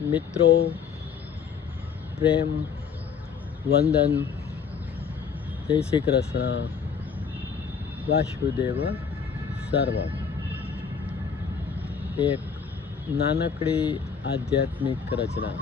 મિત્રો, પ્રેમ, વંદન. જય શ્રી કૃષ્ણ. વાસુદેવ સર્વ. એક નાનકડી આધ્યાત્મિક રચના.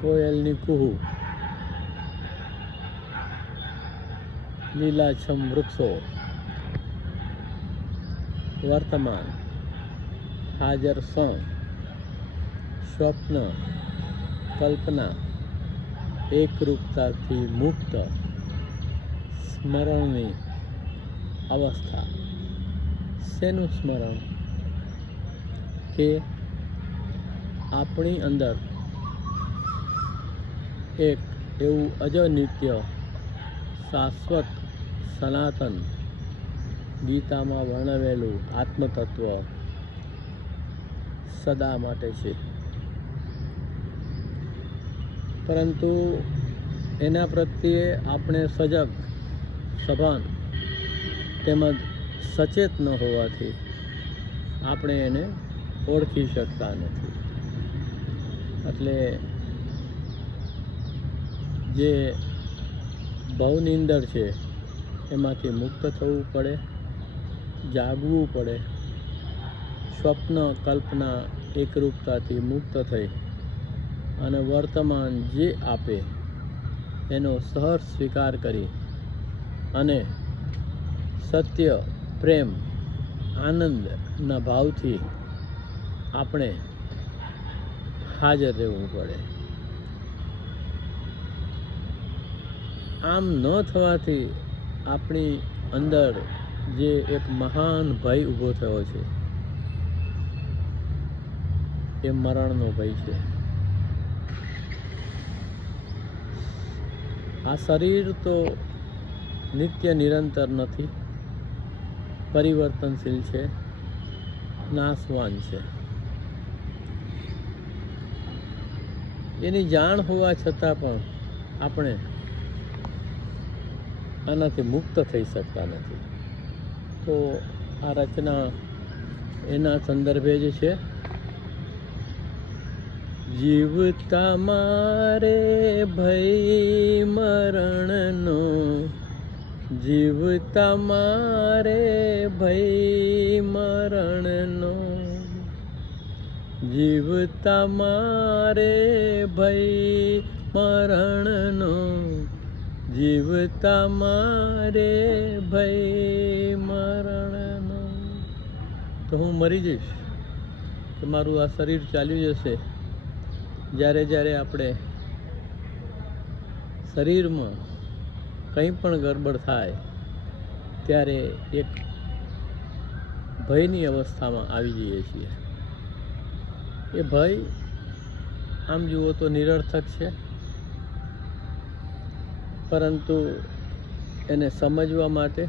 કોયલની કુહુ. લીલાછમ વૃક્ષો. વર્તમાન. હાજર ક્ષણ સ્વપ્ન, કલ્પના, એકરૂપતાથી મુક્ત, સ્મરણની અવસ્થા. શેનું સ્મરણ? કે આપણી અંદર એક એવું અજનિત્ય શાશ્વત, સનાતન ગીતામાં વર્ણવેલું આત્મતત્વ સદા માટે છે. પરંતુ એના પ્રત્યે આપણે સજગ, સભાન તેમજ સચેત ન હોવાથી આપણે એને ઓળખી શકતા નથી. એટલે જે ભવનિંદર છે, એમાંથી મુક્ત થવું પડે, જાગવું પડે સ્વપ્ન, કલ્પના, એકરૂપતાથી મુક્ત થઈ અને વર્તમાન જે આપે એનો સહર્ષ સ્વીકાર કરી અને સત્ય, પ્રેમ આનંદના ભાવથી આપણે હાજર રહેવું પડે. આમ ન થવાથી આપણી અંદર જે એક મહાન ભય ઊભો થયો છે એ મરણનો ભય છે. આ શરીર તો નિત્ય નિરંતર નથી, પરિવર્તનશીલ છે, નાશવાન છે. એની જાણ હોવા છતાં પણ આપણે આનાથી મુક્ત થઈ શકતા નથી. તો આ રચના એના સંદર્ભે જ છે. જીવતા મારે ભય મરણનો. જીવતા મારે ભય મરણનો. જીવતા મારે ભય મરણનો. જીવતા મારે ભય મરણનો. તો હું મરી જઈશ. તો મારું આ શરીર ચાલ્યું જશે. જ્યારે જ્યારે આપણે શરીરમાં કંઈ પણ ગડબડ થાય, ત્યારે એક ભયની અવસ્થામાં આવી જઈએ છીએ. એ ભય આમ જુઓ તો નિરર્થક છે, પરંતુ એને સમજવા માટે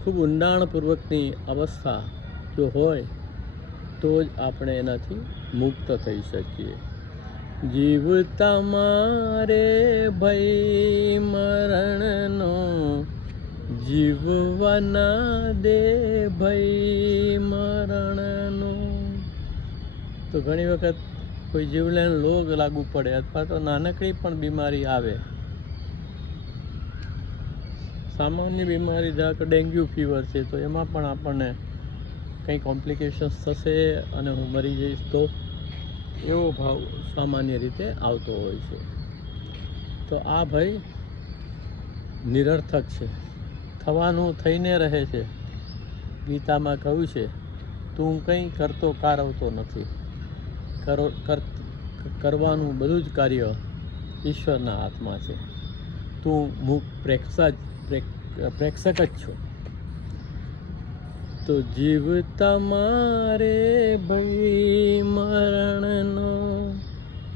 ખૂબ ઊંડાણપૂર્વકની અવસ્થા જો હોય તો જ આપણે એનાથી મુક્ત થઈ શકીએ. જીવતા મારે ભય મરણનો જીવવાના દે ભય મરણનો. તો ઘણી વખત કોઈ જીવલેણ રોગ લાગુ પડે અથવા તો નાનકડી પણ બીમારી આવે. સામાન્ય બીમારી ધારો કે ડેન્ગ્યુ ફીવર છે તો એમાં પણ આપણને કંઈ કોમ્પ્લિકેશન્સ થશે અને હું મરી જઈશ તો એવો ભાવ સામાન્ય રીતે આવતો હોય છે. તો આ ભય નિરર્થક છે. થવાનું થઈને રહે છે. ગીતામાં કહ્યું છે, તું કંઈ કરતો કારવતો નથી. કરો કરવાનું બધું જ કાર્ય ઈશ્વરના હાથમાં છે. તું મુક પ્રેક્ષા પ્રેક્ષક જ છો. તો જીવ તમારે ભઈ મરણનો.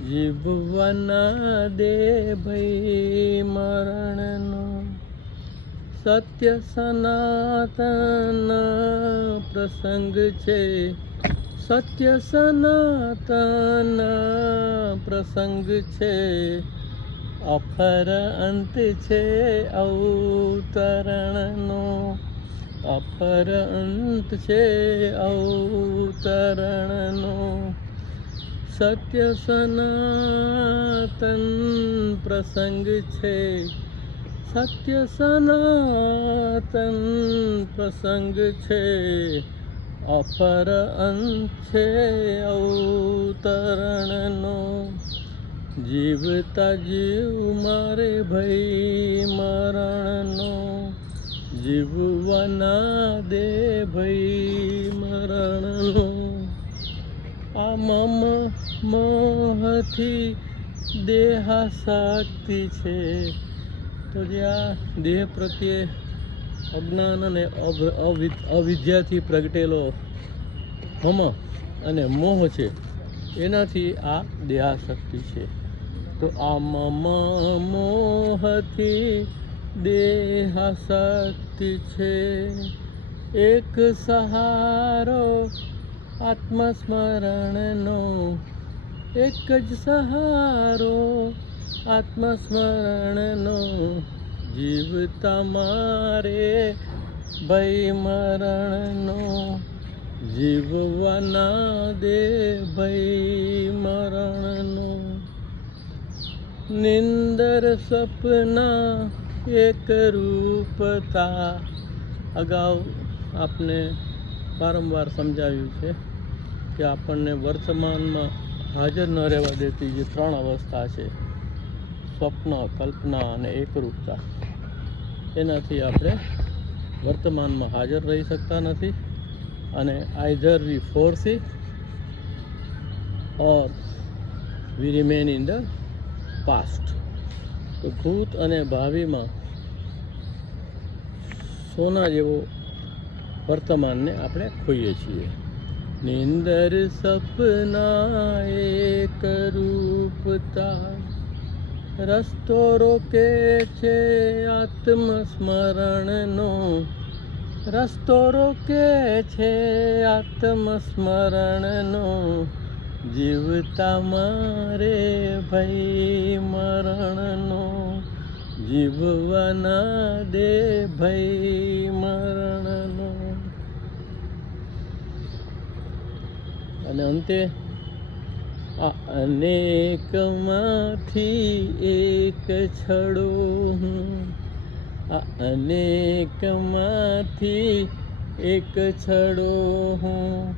જીવવાના દે ભઈ મરણનો. સત્ય સનાતન પ્રસંગ છે. સત્ય સનાતન પ્રસંગ છે. અફર અંત છે અવતરણનો. અપર અંત છે અવતરણનો. સત્ય સનાતન પ્રસંગ છે. સત્ય સનાતન પ્રસંગ છે. અપર અંત છે અવતરણનો. જીવતા જીવ મારે ભઈ મરણનો. જીવવાના દે ભાઈ મરણનો. આ મમ મોહથી દેહાશક્તિ છે. તો જે આ દેહ પ્રત્યે અજ્ઞાન અને અવિદ્યાથી પ્રગટેલો મમ અને મોહ છે, એનાથી આ દેહાશક્તિ છે. તો આ મમ મોહથી દેહાશક્તિ છે. એક સહારો આત્મસ્મરણનો, એક જ સહારો આત્મસ્મરણનો. જીવ તમારે ભય મરણનો જીવવાના દે ભય મરણનો નિંદર સપના એક રૂપતા અગાઉ આપને વારંવાર સમજાવ્યું છે કે આપણને વર્તમાનમાં હાજર ન રહેવા દેતી જે ત્રણ અવસ્થા છે, સ્વપ્ન, કલ્પના અને એકરૂપતા, એનાથી આપણે વર્તમાનમાં હાજર રહી શકતા નથી અને either we foresee or we remain in the past તો ભૂત અને ભાવિમાં સોના જેવો વર્તમાનને આપણે ખોઈએ છીએ. નિંદર સપના એક રૂપતા રસ્તો રોકે છે આત્મસ્મરણનો. રસ્તો રોકે છે આત્મસ્મરણનો. જીવતા મારે ભય મરણનો. જીવવાના દે ભઈ મરણનો. અને અંતે આ અનેકમાંથી એક છડો હું. આ અનેકમાંથી એક છડો હું.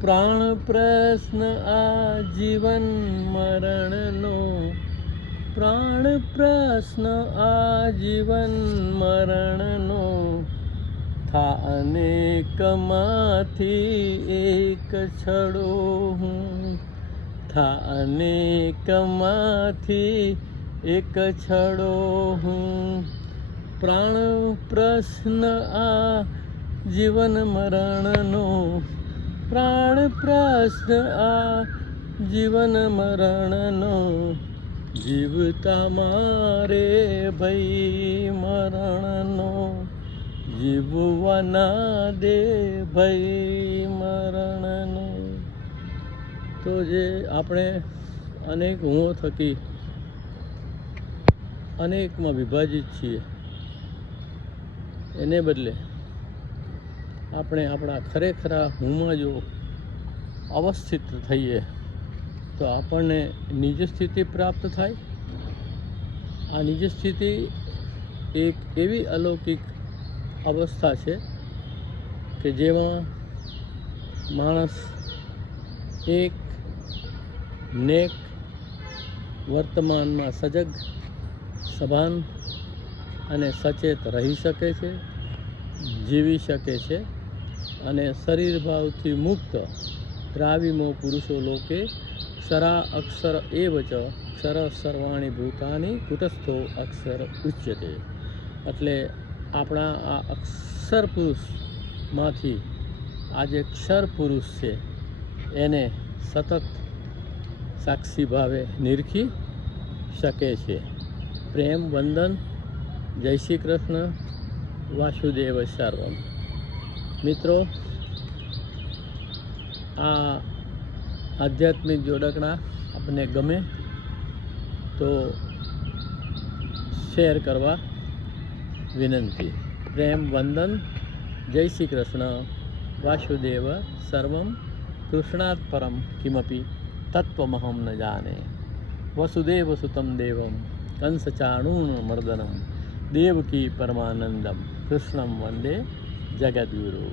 પ્રાણ પ્રશ્ન આ જીવન મરણનો. પ્રાણ પ્રશ્ન આ જીવન મરણનો થા અનેકમાંથી એક છડો હું. થા અનેકમાંથી એક છડો હું. પ્રાણ પ્રશ્ન આ જીવન મરણનો. પ્રાણ પ્રશ્ન આ જીવન મરણનો. જીવતા મારે ભાઈ મરણનો, જીવવાના દે ભાઈ મરણનો. તો જે આપણે અનેક હુંઓ થકી અનેકમાં વિભાજિત છીએ, એને બદલે આપણે આપણા ખરેખરા હુંમાં જો અવસ્થિત થઈએ તો આપણને નિજ સ્થિતિ પ્રાપ્ત થાય. આ નિજ સ્થિતિ એક એવી અલૌકિક અવસ્થા છે કે જેમાં માણસ એક નેક વર્તમાનમાં સજગ, સભાન અને સચેત રહી શકે છે, જીવી શકે છે અને શરીર ભાવથી મુક્ત દ્રાવિમો પુરુષો લોકે ક્ષરા અક્ષર એવ જ ક્ષર સર્વાણી ભૂતાની કુટસ્થો અક્ષર ઉચ્યતે. એટલે આપણા આ અક્ષર પુરુષમાંથી આ જે ક્ષર પુરુષ છે, એને સતત સાક્ષી ભાવે નિરખી શકે છે. પ્રેમ વંદન, જય શ્રી કૃષ્ણ, વાસુદેવ સર્વમ. મિત્રો આ આધ્યાત્મિક જોડકણા આપને ગમે તો શેર કરવા વિનંતી પ્રેમ વંદન જય શ્રી કૃષ્ણ વાસુદેવ સર્વમ કૃષ્ણાત પરમ કિમપી તત્વમહમ ન જાને વસુદેવ સુતમ દેવમ કંસચાણૂન મર્દનમ દેવકી પરમાનંદમ કૃષ્ણમ વંદે જગદ્ગુરુ